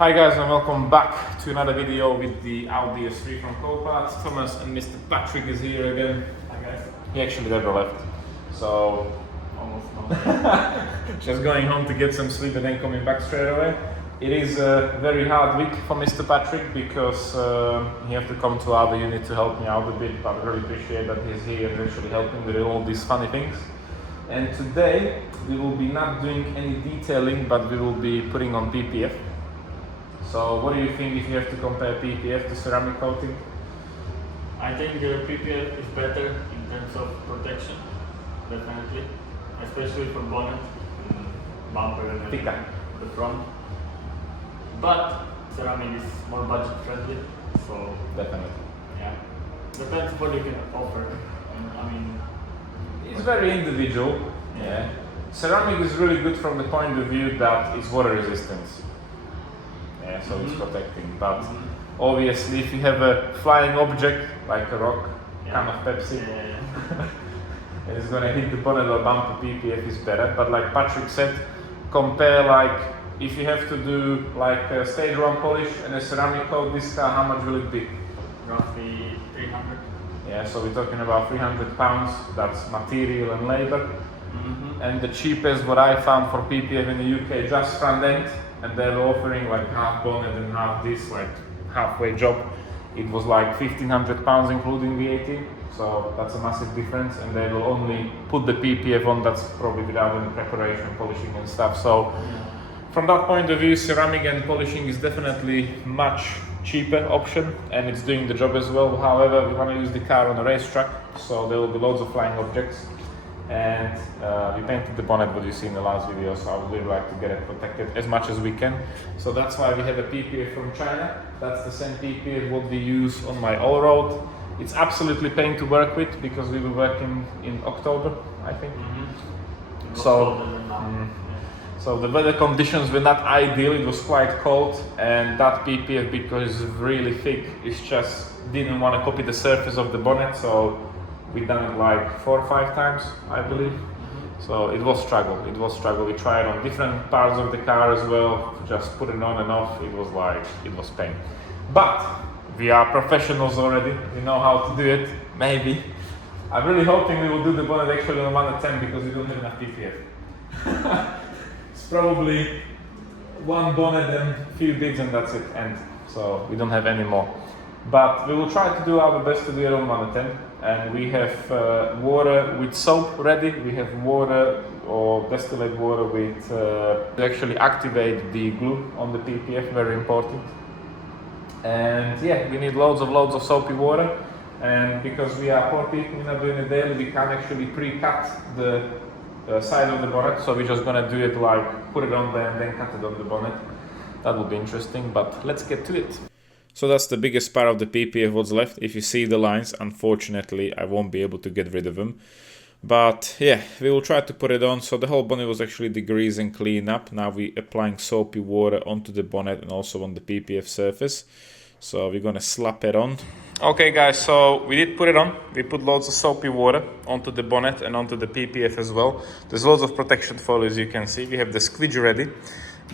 Hi guys and welcome back to another video with the Audi S3 from Copart. Thomas and Mr. Patrik is here again. Hi guys. He actually never left, so Almost not. just going home to get some sleep and then coming back straight away. It is a very hard week for Mr. Patrik because he have to come to our unit to help me out a bit, but I really appreciate that he's here and actually helping with all these funny things. And today we will be not doing any detailing, but we will be putting on PPF. So what do you think if you have to compare PPF to ceramic coating? I think PPF is better in terms of protection, definitely, especially for bonnet, bumper and Thicker. the front. But ceramic is more budget friendly, so Definitely. yeah, depends what you can offer. I mean, It's very individual. Yeah. Ceramic is really good from the point of view that it's water resistance. Yeah, so it's protecting. But obviously, if you have a flying object like a rock, can of Pepsi, and it's going to hit the bonnet or bumper, PPF is better. But like Patrik said, compare like if you have to do like a stage 1 polish and a ceramic coat this car, how much will it be? roughly 300. Yeah, so we're talking about 300 pounds. That's material and labor. And the cheapest what I found for PPF in the UK, just front end, and they were offering like half bonnet and half this, like halfway job. It was like 1,500 pounds including VAT, so that's a massive difference. And they will only put the PPF on, that's probably without any preparation, polishing and stuff. So from that point of view, ceramic and polishing is definitely much cheaper option, and it's doing the job as well. However, we want to use the car on a racetrack, so there will be loads of flying objects. And we painted the bonnet, what you see in the last video, so I would really like to get it protected as much as we can. So that's why we have a PPF from China. That's the same PPF what we use on my all-road. It's absolutely pain to work with because we were working in October, I think. So the weather conditions were not ideal, it was quite cold, and that PPF, because it's really thick, it just didn't want to copy the surface of the bonnet, so we done it like 4 or 5 times, I believe. So it was struggle. We tried on different parts of the car as well, just put it on and off. It was pain. But we are professionals already. We know how to do it. Maybe. I'm really hoping we will do the bonnet actually on 110 because we don't have enough PPF. It's probably one bonnet and a few bids and that's it. And so we don't have any more. But we will try to do our best to do it on 110. And we have water with soap ready. We have water or distilled water with to actually activate the glue on the PPF, very important. And yeah, we need loads of soapy water. And because we are poor people, we're not doing it daily, we can't actually pre-cut the side of the bonnet. So we're just gonna do it like put it on there and then cut it on the bonnet. That will be interesting, but let's get to it. So that's the biggest part of the PPF what's left. If you see the lines, unfortunately I won't be able to get rid of them. But yeah, we will try to put it on. So the whole bonnet was actually degreased and cleaned up. Now we're applying soapy water onto the bonnet and also on the PPF surface. So we're gonna slap it on. Okay guys, so we did put it on. We put loads of soapy water onto the bonnet and onto the PPF as well. There's loads of protection foil, as you can see. We have the squidge ready.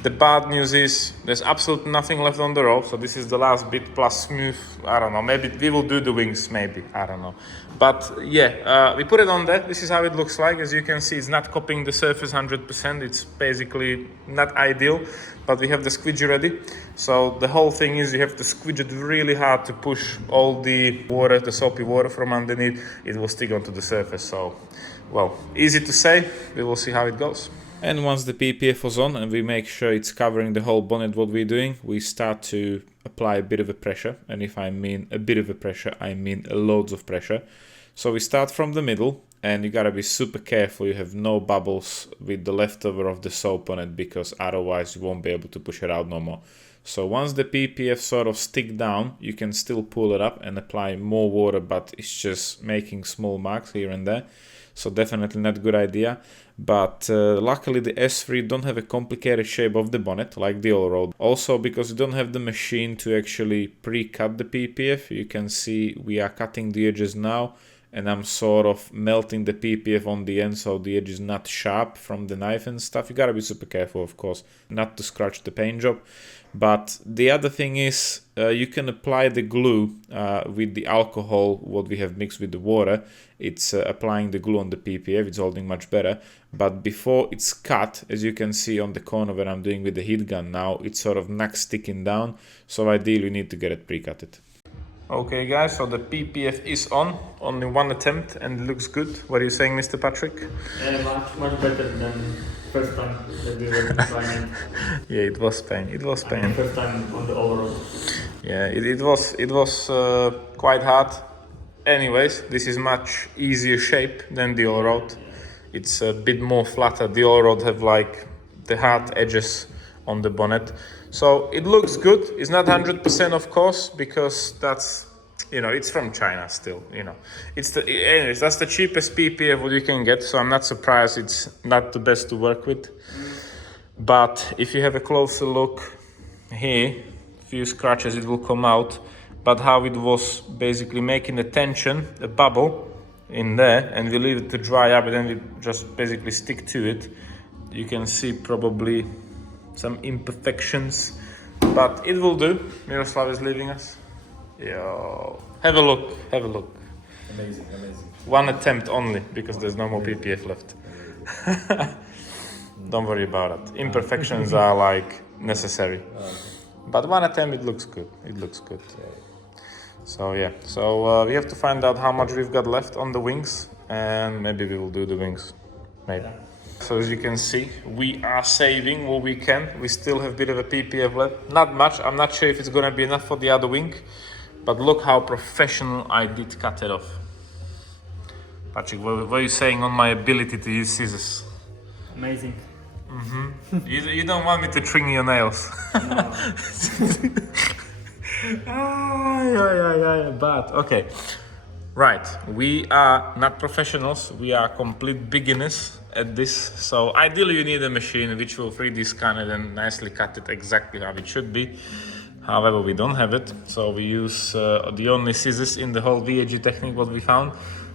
The bad news is there's absolutely nothing left on the roll, so this is the last bit plus smooth. I don't know, maybe we will do the wings, maybe, I don't know. But yeah, we put it on there. This is how it looks like. As you can see, it's not copying the surface 100%. It's basically not ideal, but we have the squidge ready. So the whole thing is you have to squidge it really hard to push all the water, the soapy water from underneath. It will stick onto the surface. So, well, easy to say. We will see how it goes. And once the PPF was on and we make sure it's covering the whole bonnet what we're doing, we start to apply a bit of a pressure. And if I mean a bit of a pressure, I mean loads of pressure. So we start from the middle, and you gotta be super careful you have no bubbles with the leftover of the soap on it, because otherwise you won't be able to push it out no more. So once the PPF sort of stick down, you can still pull it up and apply more water, but it's just making small marks here and there. So definitely not a good idea. But luckily the S3 don't have a complicated shape of the bonnet like the all-road. Also because you don't have the machine to actually pre-cut the PPF, you can see we are cutting the edges now, and I'm sort of melting the PPF on the end so the edge is not sharp from the knife and stuff. You gotta be super careful, of course, not to scratch the paint job. But the other thing is you can apply the glue with the alcohol, what we have mixed with the water. It's applying the glue on the PPF, it's holding much better. But before it's cut, as you can see on the corner where I'm doing with the heat gun now, it's sort of not sticking down. So ideally you need to get it pre-cutted. Okay guys, so the PPF is on, only one attempt and it looks good. What are you saying, Mr. Patrik? Yeah, much better than first time that we were trying it. Yeah, it was pain, it was pain. First time on the overall. Yeah, it was quite hard. Anyways, this is much easier shape than the all road. It's a bit more flatter. The all road have like the hard edges on the bonnet. So it looks good. It's not 100% of course, because that's, you know, it's from China still, you know. Anyways, that's the cheapest PPF what you can get, so I'm not surprised it's not the best to work with. But if you have a closer look here, few scratches, it will come out. But how it was basically making a tension, a bubble in there, and we leave it to dry up and then we just basically stick to it. You can see probably some imperfections, but it will do. Miroslav is leaving us. Yo, have a look, have a look. Amazing, amazing. One attempt only, because there's no more PPF left. Don't worry about it. Imperfections are like necessary. But one attempt, it looks good. It looks good. So yeah, so we have to find out how much we've got left on the wings, and maybe we will do the wings. Maybe. So as you can see, we are saving what we can. We still have a bit of a PPF left. Not much. I'm not sure if it's gonna be enough for the other wing, but look how professional I did cut it off. Patrik, what are you saying on my ability to use scissors? Amazing. You don't want me to trim your nails. No. But okay. Right, we are not professionals, we are complete beginners at this. So ideally you need a machine which will 3D scan it and nicely cut it exactly how it should be. However, we don't have it, so we use the only scissors in the whole VAG technique what we found.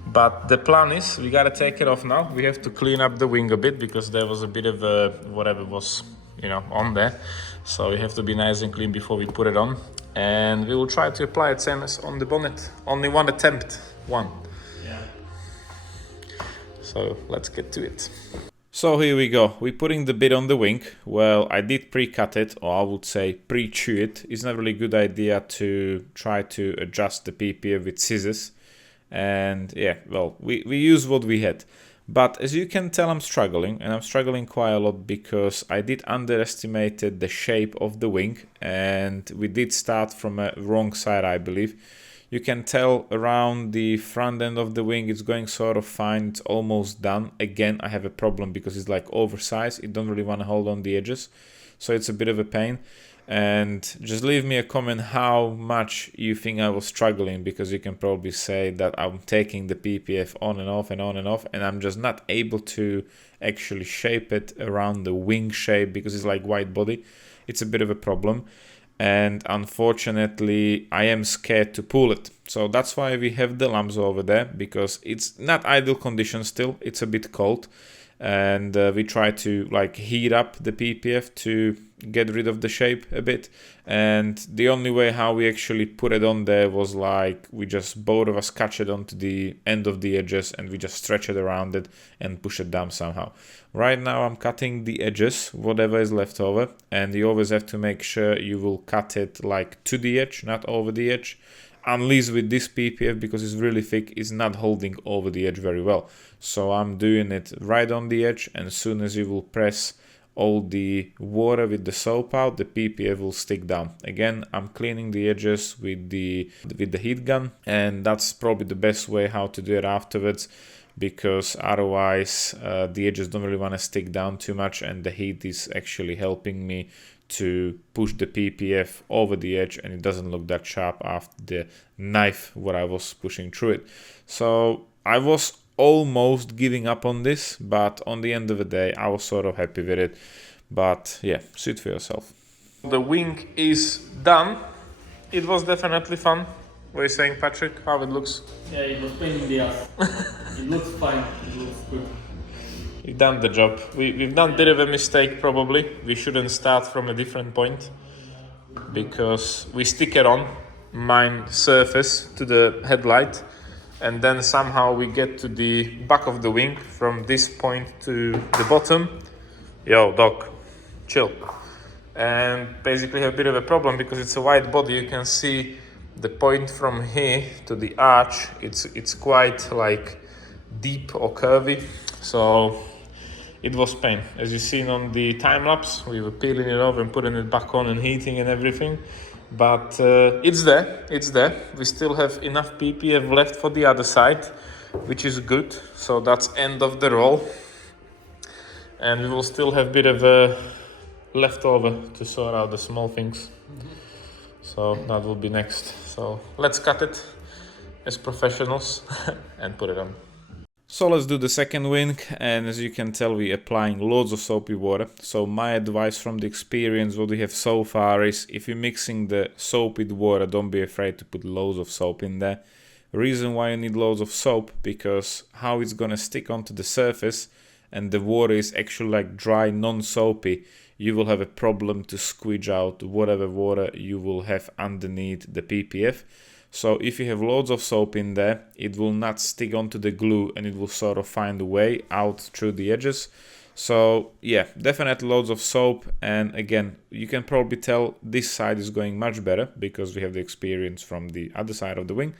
But the plan is, we gotta take it off now. We have to clean up the wing a bit because there was a bit of whatever was, you know, on there. So we have to be nice and clean before we put it on. And we will try to apply it same as on the bonnet. Only one attempt, one. Yeah. So let's get to it. So here we go. We're putting the bit on the wing. Well, I did pre-cut it, or I would say pre-chew it. It's not really a good idea to try to adjust the PPF with scissors. And yeah, well, we use what we had. But as you can tell, I'm struggling, and I'm struggling quite a lot because I did underestimate the shape of the wing, and we did start from a wrong side, I believe. You can tell around the front end of the wing it's going sort of fine, it's almost done. Again, I have a problem because it's like oversized, it don't really want to hold on the edges, so it's a bit of a pain. And just leave me a comment how much you think I was struggling, because you can probably say that I'm taking the PPF on and off and on and off, and I'm just not able to actually shape it around the wing shape because it's like wide body. It's a bit of a problem, and unfortunately I am scared to pull it. So that's why we have the lamps over there, because it's not ideal condition still, it's a bit cold. And we try to like heat up the PPF to get rid of the shape a bit, and the only way how we actually put it on there was like we just both of us catch it onto the end of the edges and we just stretch it around it and push it down somehow. Right now I'm cutting the edges, whatever is left over, and you always have to make sure you will cut it like to the edge, not over the edge. Unless with this PPF, because it's really thick, it's not holding over the edge very well. So I'm doing it right on the edge, and as soon as you will press all the water with the soap out, the PPF will stick down. Again, I'm cleaning the edges with the heat gun, and that's probably the best way how to do it afterwards, because otherwise the edges don't really want to stick down too much, and the heat is actually helping me to push the PPF over the edge, and it doesn't look that sharp after the knife what I was pushing through it. So I was almost giving up on this, but on the end of the day I was sort of happy with it. But yeah, see it for yourself. The wing is done. It was definitely fun. What are you saying, Patrik? How it looks? Yeah, it was pain in the ass. It looks fine, it looks good. You've done the job. We've done a bit of a mistake probably. We shouldn't start from a different point. because we stick it on mine surface to the headlight, and then somehow we get to the back of the wing from this point to the bottom. Yo, dog, chill. And basically have a bit of a problem because it's a wide body. You can see the point from here to the arch, it's quite like deep or curvy, so it was pain. As you've seen on the time lapse, we were peeling it off and putting it back on and heating and everything, but it's there. We still have enough PPF left for the other side, which is good. So that's end of the roll, and we will still have a bit of a leftover to sort out the small things. So that will be next. So let's cut it as professionals and put it on. So let's do the second wing, and as you can tell, we're applying loads of soapy water. So my advice from the experience, what we have so far is, if you're mixing the soap with water, don't be afraid to put loads of soap in there. Reason why you need loads of soap, because how it's gonna stick onto the surface, and the water is actually like dry, non-soapy, you will have a problem to squeeze out whatever water you will have underneath the PPF. So if you have loads of soap in there, it will not stick onto the glue and it will sort of find a way out through the edges. So yeah, definitely loads of soap. And again, you can probably tell this side is going much better because we have the experience from the other side of the wing.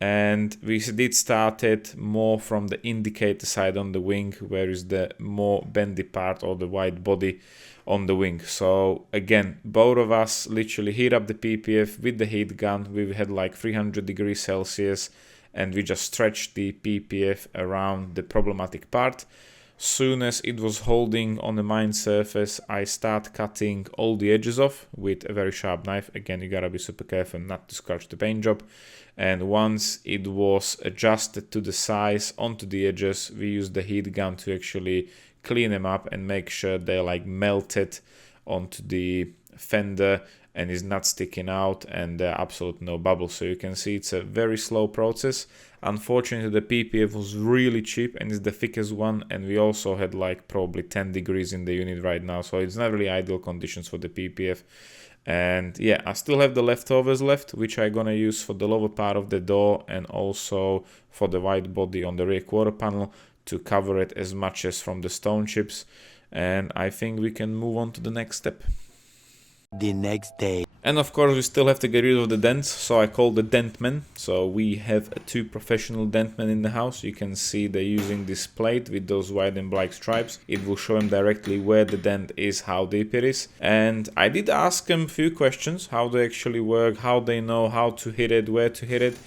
And we did start it more from the indicator side on the wing, where is the more bendy part or the wide body on the wing. So again, both of us literally heat up the PPF with the heat gun. We had like 300 degrees Celsius, and we just stretched the PPF around the problematic part. Soon as it was holding on the mine surface, I start cutting all the edges off with a very sharp knife. Again, you gotta be super careful not to scratch the paint job. And once it was adjusted to the size onto the edges, we used the heat gun to actually clean them up and make sure they're like melted onto the fender and is not sticking out, and there are absolutely no bubbles. So you can see it's a very slow process. Unfortunately, the PPF was really cheap and it's the thickest one, and we also had like probably 10 degrees in the unit right now, so it's not really ideal conditions for the PPF. And yeah, I still have the leftovers left, which I'm gonna use for the lower part of the door and also for the white body on the rear quarter panel to cover it as much as from the stone chips. And I think we can move on to the next step. The next day. And of course we still have to get rid of the dents, so I call the dentman. So we have two professional dentmen in the house. You can see they're using this plate with those white and black stripes. It will show them directly where the dent is, how deep it is. And I did ask them a few questions, how they actually work, how they know how to hit it, where to hit it.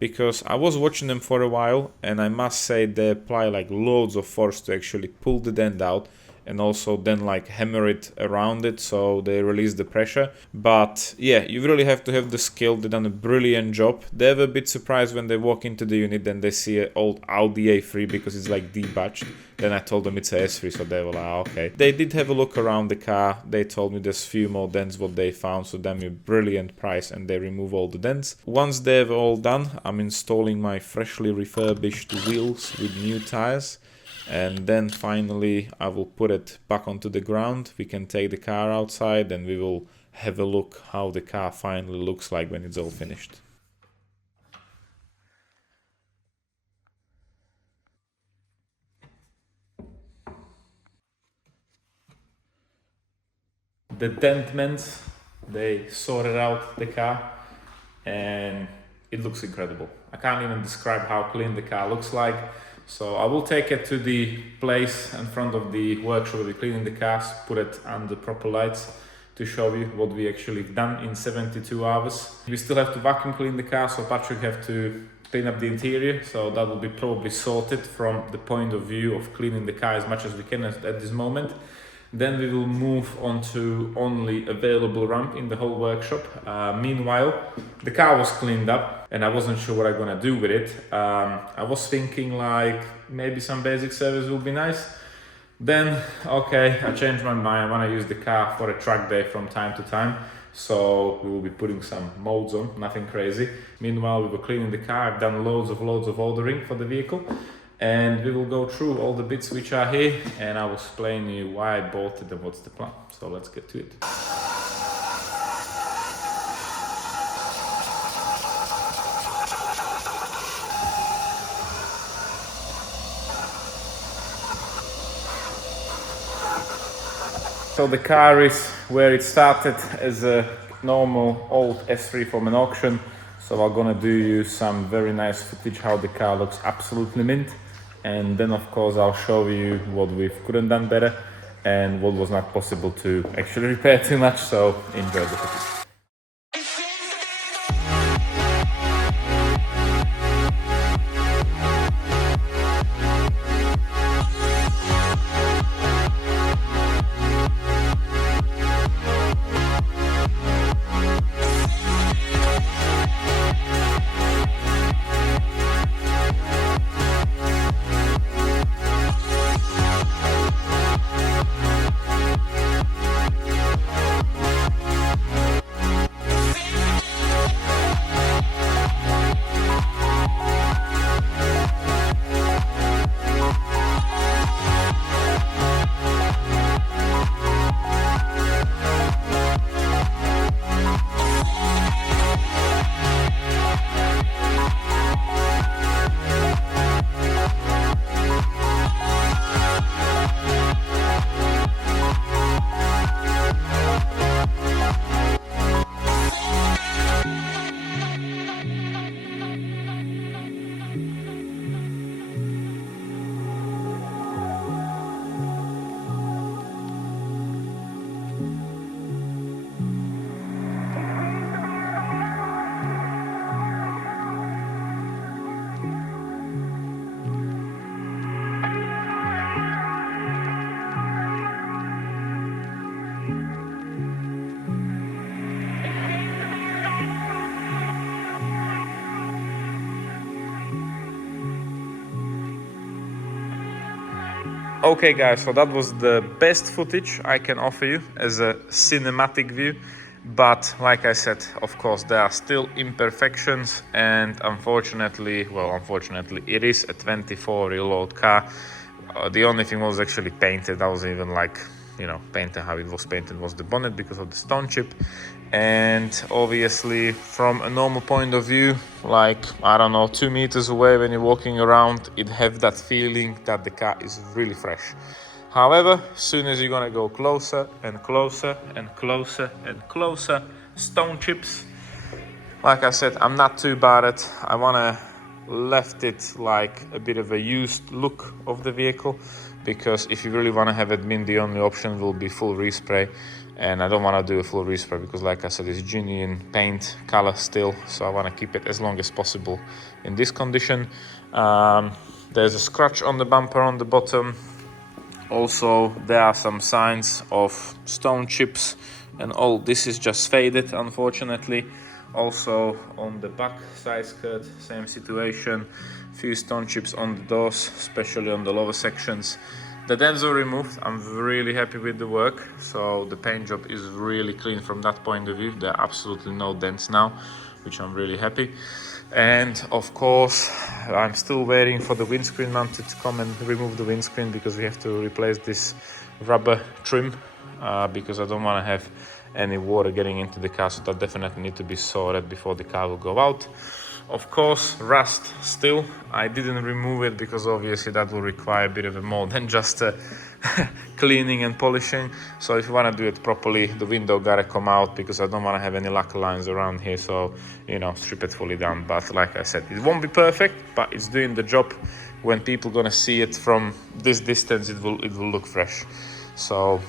Because I was watching them for a while, and I must say they apply like loads of force to actually pull the dent out, and also then like hammer it around it so they release the pressure. But yeah, you really have to have the skill. They've done a brilliant job. They were a bit surprised when they walk into the unit and they see an old Audi A3 because it's like debadged. Then I told them it's a S3, so they were like, oh, okay. They did have a look around the car. They told me there's few more dents what they found, so damn a brilliant price, and they remove all the dents. Once they've all done, I'm installing my freshly refurbished wheels with new tires. And then finally I will put it back onto the ground. We can take the car outside and we will have a look how the car finally looks like when it's all finished. The dentmen, they sorted out the car and it looks incredible. I can't even describe how clean the car looks like. So I will take it to the place in front of the workshop where we're cleaning the cars, put it under proper lights to show you what we actually done in 72 hours. We still have to vacuum clean the car, so Patrik have to clean up the interior, so that will be probably sorted from the point of view of cleaning the car as much as we can at this moment. Then we will move on to only available ramp in the whole workshop. Meanwhile, the car was cleaned up and I wasn't sure what I'm gonna do with it. I was thinking like maybe some basic service will be nice. Then, okay, I changed my mind. I wanna use the car for a track day from time to time. So we will be putting some modes on, nothing crazy. Meanwhile, we were cleaning the car. I've done loads of ordering for the vehicle. And we will go through all the bits which are here, and I will explain you why I bought it and what's the plan. So let's get to it. So the car is where it started as a normal old S3 from an auction. So I'm gonna do you some very nice footage how the car looks absolutely mint. And then of course I'll show you what we couldn't done better and what was not possible to actually repair too much. So enjoy the footage. Okay guys, so that was the best footage I can offer you as a cinematic view, but like I said, of course there are still imperfections, and unfortunately it is a 24 year old car. The only thing was actually painted. I was even like, you know, painted how it was painted was the bonnet because of the stone chip. And obviously from a normal point of view, like, I don't know, 2 meters away when you're walking around, it have that feeling that the car is really fresh. However, as soon as you're gonna go closer and closer and closer and closer, stone chips. Like I said, I'm not too bad at it. I wanna left it like a bit of a used look of the vehicle, because if you really want to have it mint, the only option will be full respray, and I don't want to do a full respray because, like I said, it's genuine paint color still, so I want to keep it as long as possible in this condition. There's a scratch on the bumper on the bottom. Also there are some signs of stone chips, and all this is just faded, unfortunately. Also on the back side skirt, same situation, few stone chips on the doors, especially on the lower sections. The dents were removed. I'm really happy with the work, so the paint job is really clean from that point of view. There are absolutely no dents now, which I'm really happy. And of course I'm still waiting for the windscreen mounted to come and remove the windscreen, because we have to replace this rubber trim, because I don't want to have any water getting into the car, so that definitely need to be sorted before the car will go out. Of course, rust still. I didn't remove it because obviously that will require a bit of a more than just cleaning and polishing. So if you want to do it properly, the window gotta come out, because I don't want to have any lacquer lines around here, so, you know, strip it fully down. But like I said, it won't be perfect, but it's doing the job. When people gonna see it from this distance, it will look fresh. So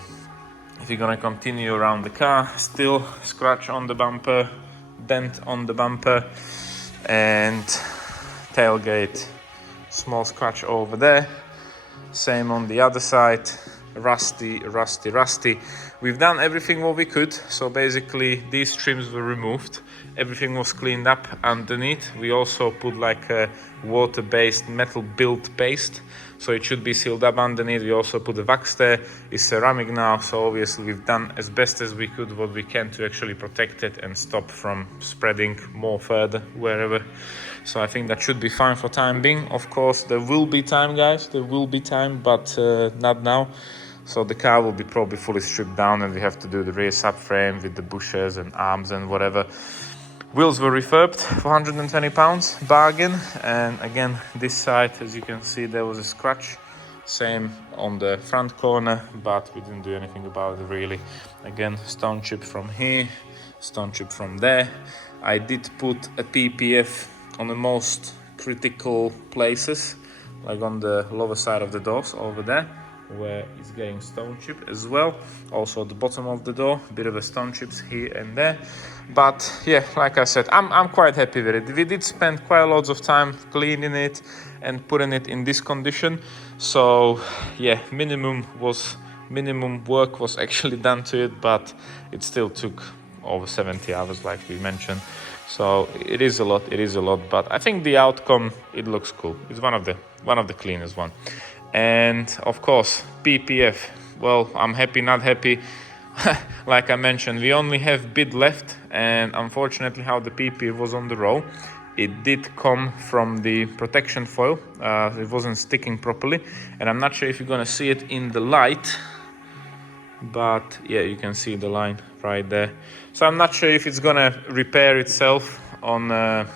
if you're gonna continue around the car, still scratch on the bumper, dent on the bumper, and tailgate, small scratch over there. Same on the other side, rusty. We've done everything what we could. So basically these trims were removed, everything was cleaned up underneath. We also put like a water-based metal build paste, so it should be sealed up underneath. We also put the wax there. It's ceramic now, so obviously we've done as best as we could what we can to actually protect it and stop from spreading more further wherever. So I think that should be fine for time being. Of course there will be time, guys, there will be time, but not now. So the car will be probably fully stripped down, and we have to do the rear subframe with the bushes and arms and whatever. Wheels were refurbed for £120, bargain. And again, this side, as you can see, there was a scratch Same on the front corner, but we didn't do anything about it really. Again, stone chip from here, stone chip from there. I did put a PPF on the most critical places, like on the lower side of the doors over there, where it's getting stone chip as well. Also at the bottom of the door, a bit of a stone chips here and there. But yeah, like I said, I'm quite happy with it. We did spend quite a lot of time cleaning it and putting it in this condition. So yeah, minimum work was actually done to it, but it still took over 70 hours like we mentioned. So it is a lot, but I think the outcome, it looks cool. It's one of the cleanest one. And of course, PPF. Well, I'm happy, not happy. Like I mentioned, we only have bit left, and unfortunately how the PPF was on the roll, it did come from the protection foil. It wasn't sticking properly, and I'm not sure if you're gonna see it in the light, but yeah, you can see the line right there. So I'm not sure if it's gonna repair itself on a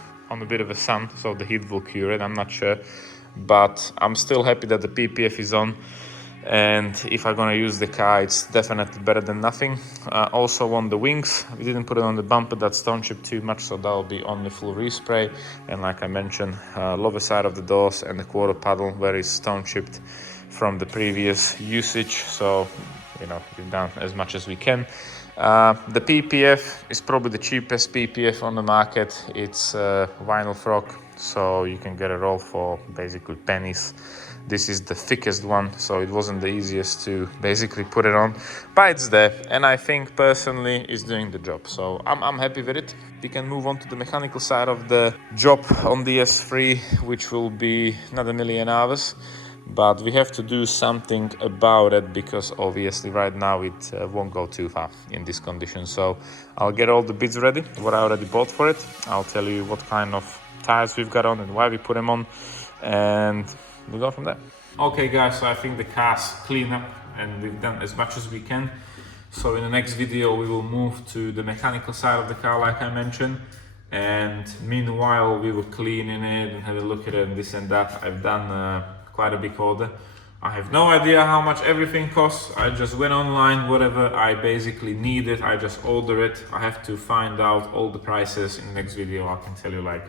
bit of a sun, so the heat will cure it. I'm not sure, but I'm still happy that the PPF is on. And if I'm gonna use the car, it's definitely better than nothing. Also on the wings, we didn't put it on the bumper, that stone chip too much, so that'll be only full respray. And like I mentioned, lower side of the doors and the quarter paddle where it's stone chipped from the previous usage. So you know, we've done as much as we can. The PPF is probably the cheapest PPF on the market. It's vinyl frog, so you can get it all for basically pennies. This is the thickest one, so it wasn't the easiest to basically put it on, but it's there, and I think personally it's doing the job, so I'm happy with it. We can move on to the mechanical side of the job on the S3, which will be not a million hours, but we have to do something about it because obviously right now it won't go too far in this condition. So I'll get all the bits ready, what I already bought for it. I'll tell you what kind of tires we've got on and why we put them on, and we'll go from there. Okay guys, so I think the car's clean up and we've done as much as we can. So in the next video we will move to the mechanical side of the car like I mentioned, and meanwhile we will clean in it and have a look at it and this and that. I've done quite a big order. I have no idea how much everything costs. I just went online, whatever I basically needed, I just order it. I have to find out all the prices. In the next video I can tell you like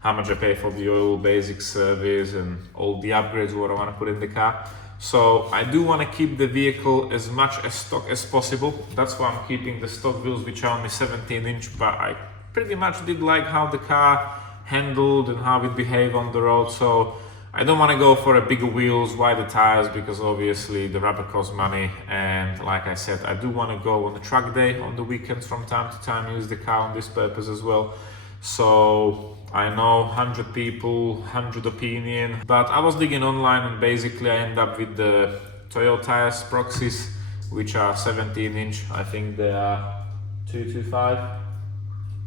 how much I pay for the oil, basic service and all the upgrades what I want to put in the car. So I do want to keep the vehicle as much as stock as possible. That's why I'm keeping the stock wheels, which are only 17-inch, but I pretty much did like how the car handled and how it behaved on the road. So I don't want to go for a bigger wheels, wider tires, because obviously the rubber costs money. And like I said, I do want to go on the track day on the weekends from time to time, use the car on this purpose as well. So I know 100 people, 100 opinion, but I was digging online and basically I end up with the Toyota Proxys, which are 17-inch. I think they are 225.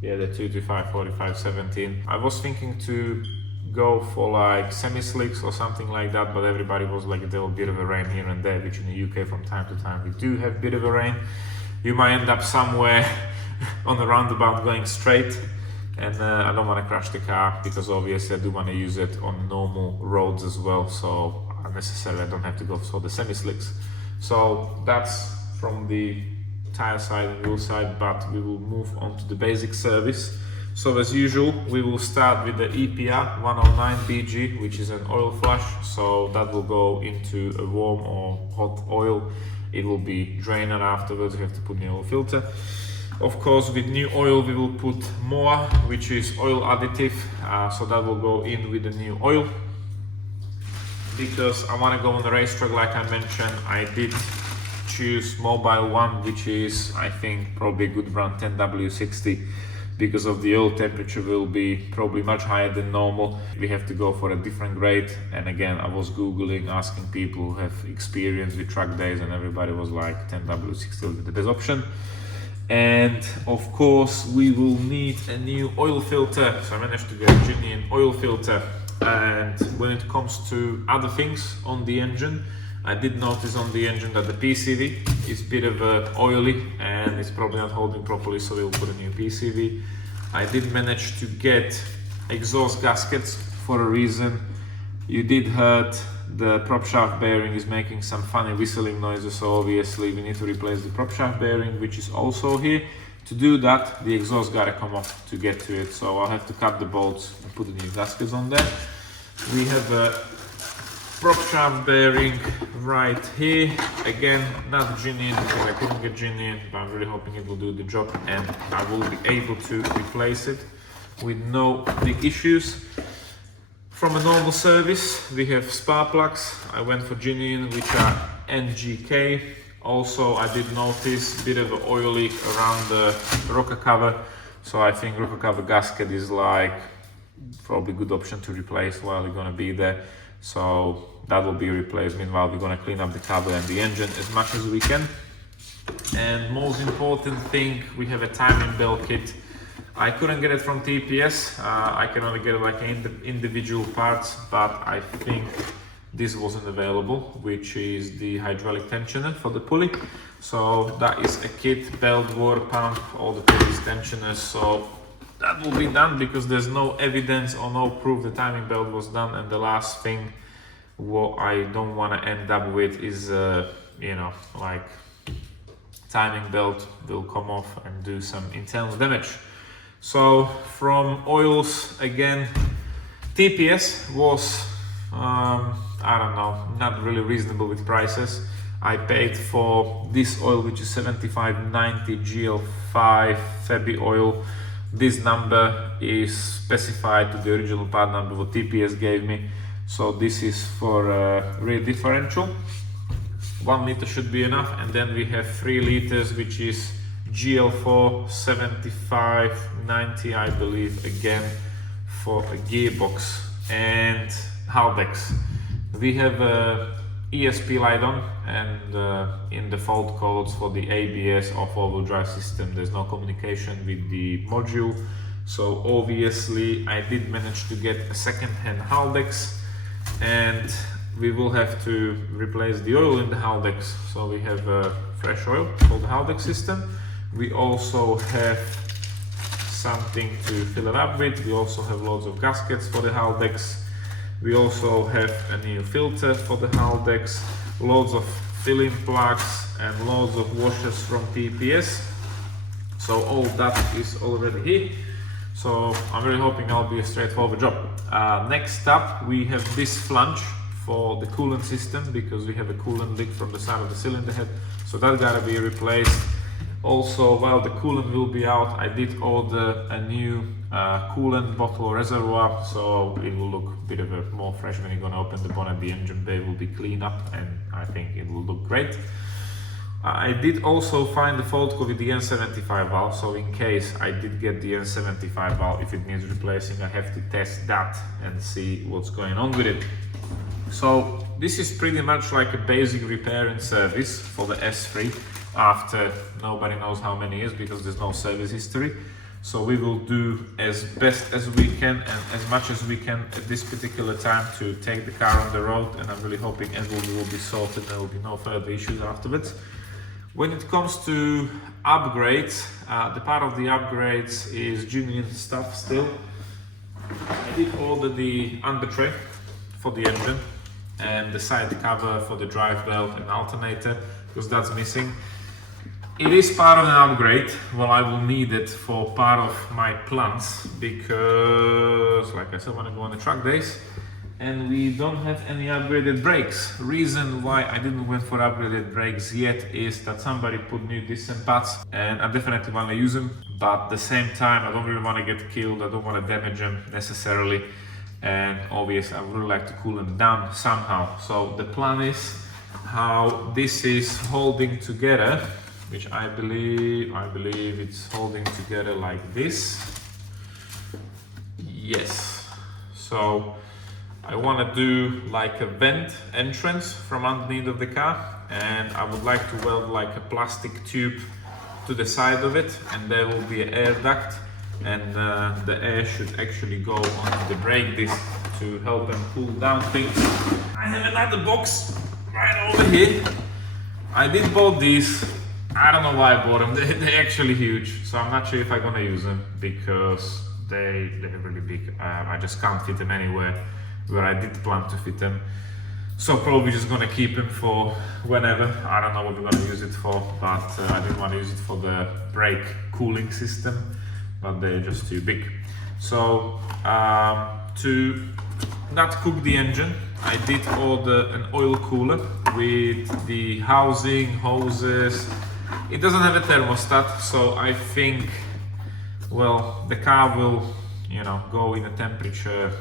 Yeah, they're 225, 45, 17. I was thinking to go for like semi-slicks or something like that, but everybody was like, there will be a bit of a rain here and there, which in the UK from time to time we do have a bit of a rain. You might end up somewhere on the roundabout going straight, and I don't want to crash the car because obviously I do want to use it on normal roads as well, so unnecessarily I don't have to go for the semi-slicks. So that's from the tire side and wheel side, but we will move on to the basic service. So as usual, we will start with the Ep3 109 BG, which is an oil flush. So that will go into a warm or hot oil. It will be drained afterwards. You have to put new oil filter. Of course, with new oil, we will put more, which is oil additive. So that will go in with the new oil. Because I want to go on the racetrack, like I mentioned, I did choose Mobile One, which is, I think, probably a good brand, 10W60. Because of the oil temperature will be probably much higher than normal. We have to go for a different grade. And again, I was Googling, asking people who have experience with track days, and everybody was like 10W60 will be the best option. And of course, we will need a new oil filter. So I managed to get a genuine oil filter. And when it comes to other things on the engine, I did notice on the engine that the PCV is a bit of oily and it's probably not holding properly, so we'll put a new PCV. I did manage to get exhaust gaskets for a reason. You did hurt the prop shaft bearing is making some funny whistling noises, so obviously we need to replace the prop shaft bearing, which is also here. To do that, the exhaust gotta come off to get to it, so I'll have to cut the bolts and put the new gaskets on there. We have a prop shaft bearing right here. Again, not genuine because I couldn't get genuine, but I'm really hoping it will do the job and I will be able to replace it with no big issues. From a normal service, we have spark plugs. I went for genuine, which are NGK. Also, I did notice a bit of oil leak around the rocker cover, so I think rocker cover gasket is like probably a good option to replace while you're gonna be there. So that will be replaced. Meanwhile, we're gonna clean up the cover and the engine as much as we can. And most important thing, we have a timing belt kit. I couldn't get it from TPS. I can only get it like individual parts, but I think this wasn't available, which is the hydraulic tensioner for the pulley. So that is a kit, belt, water pump, all the pulleys, tensioners. So that will be done because there's no evidence or no proof the timing belt was done. And the last thing what I don't want to end up with is, you know, like timing belt will come off and do some internal damage. So from oils, again, TPS was I don't know, not really reasonable with prices. I paid for this oil, which is 7590 GL5 Fabi oil. This number is specified to the original part number what TPS gave me. So this is for rear differential. 1 liter should be enough, and then we have 3 liters, which is GL4 7590, I believe, again for a gearbox and Haldex. We have ESP light on, and in default codes for the ABS or four-wheel drive system there's no communication with the module, so obviously I did manage to get a second-hand Haldex, and we will have to replace the oil in the Haldex. So we have fresh oil for the Haldex system. We also have something to fill it up with. We also have loads of gaskets for the Haldex. We also have a new filter for the Haldex, loads of filling plugs and loads of washers from TPS. So all that is already here. So I'm really hoping I'll be a straightforward job. Next up, we have this flange for the coolant system because we have a coolant leak from the side of the cylinder head. So that gotta be replaced. Also, while the coolant will be out, I did order a new coolant bottle reservoir, so it will look a bit of a more fresh when you're gonna open the bonnet. The engine bay will be cleaned up, and I think it will look great. I did also find the fault code with the N75 valve, so in case I did get the N75 valve, if it needs replacing, I have to test that and see what's going on with it. So this is pretty much like a basic repair and service for the S3 after nobody knows how many years, because there's no service history. So we will do as best as we can and as much as we can at this particular time to take the car on the road, and I'm really hoping everything will be sorted and there will be no further issues afterwards. When it comes to upgrades, the part of the upgrades is genuine stuff still. I did order the under tray for the engine and the side cover for the drive belt and alternator, because that's missing. It is part of an upgrade. Well, I will need it for part of my plans because, like I said, I want to go on the track days and we don't have any upgraded brakes. Reason why I didn't went for upgraded brakes yet is that somebody put new disc and pads and I definitely want to use them, but at the same time I don't really want to get killed, I don't want to damage them necessarily, and obviously I would really like to cool them down somehow. So the plan is how this is holding together, which I believe it's holding together like this. Yes. So I want to do like a vent entrance from underneath of the car, and I would like to weld like a plastic tube to the side of it, and there will be an air duct, and the air should actually go onto the brake disc to help them cool down things. I have another box right over here. I did bought these. I don't know why I bought them. They're actually huge, so I'm not sure if I'm gonna use them because they're really big. I just can't fit them anywhere. where I did plan to fit them. So probably just gonna keep him for whenever. I don't know what we're gonna use it for, but I didn't want to use it for the brake cooling system, but they're just too big. So to not cook the engine, I did order an oil cooler with the housing, hoses. It doesn't have a thermostat, so I think, well, the car will, you know, go in a temperature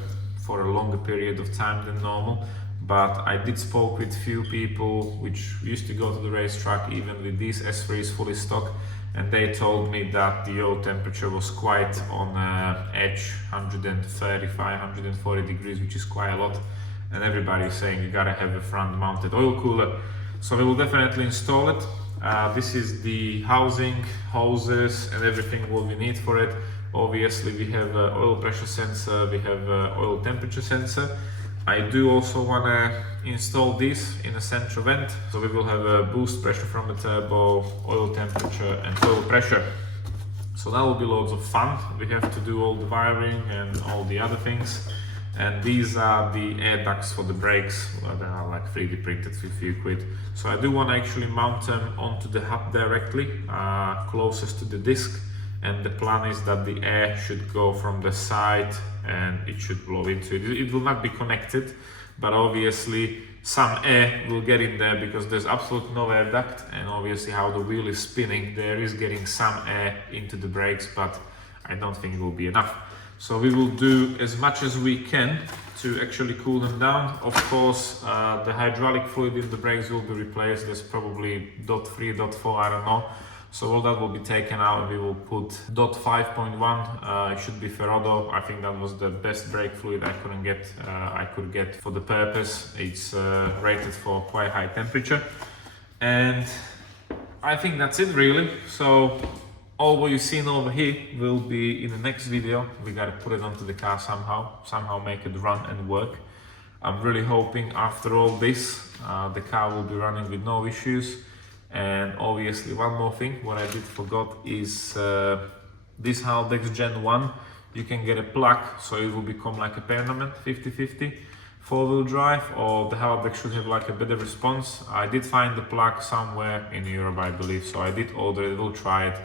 for a longer period of time than normal. But I did spoke with few people which used to go to the racetrack even with these S3s fully stock, and they told me that the oil temperature was quite on edge, 135, 140 degrees, which is quite a lot. And everybody is saying you gotta have a front mounted oil cooler. So we will definitely install it. This is the housing, hoses and everything what we need for it. Obviously we have oil pressure sensor, we have oil temperature sensor. I do also want to install this in a central vent, so we will have a boost pressure from the turbo, oil temperature and oil pressure. So that will be loads of fun. We have to do all the wiring and all the other things. And these are the air ducts for the brakes. Well, they are like 3D printed for a few quid. So I do want to actually mount them onto the hub directly, closest to the disc. And the plan is that the air should go from the side and it should blow into it. It will not be connected, but obviously some air will get in there because there's absolutely no air duct, and obviously how the wheel is spinning, there is getting some air into the brakes, but I don't think it will be enough. So we will do as much as we can to actually cool them down. Of course, the hydraulic fluid in the brakes will be replaced. There's probably .3, .4, I don't know. So all that will be taken out and we will put .5.1. It should be Ferrodo. I think that was the best brake fluid I could get for the purpose. It's rated for quite high temperature. And I think that's it really. So all what you've seen over here will be in the next video. We gotta put it onto the car somehow make it run and work. I'm really hoping after all this, the car will be running with no issues. And obviously one more thing, what I did forgot is this Haldex Gen 1, you can get a plug, so it will become like a permanent 50-50 four-wheel drive, or the Haldex should have like a better response. I did find the plug somewhere in Europe, I believe, so I did order it, we'll try it.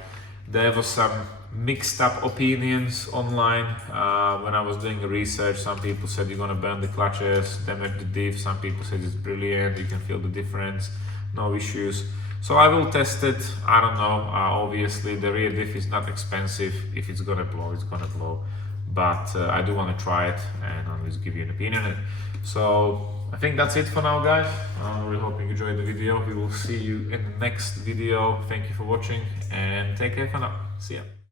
There was some mixed up opinions online when I was doing the research. Some people said you're gonna burn the clutches, damage the diff, some people said it's brilliant, you can feel the difference, no issues. So I will test it, I don't know, obviously the rear diff is not expensive, if it's gonna blow, it's gonna blow. But I do want to try it and at least give you an opinion on it. So I think that's it for now guys. I'm really hoping you enjoyed the video. We will see you in the next video. Thank you for watching and take care for now. See ya.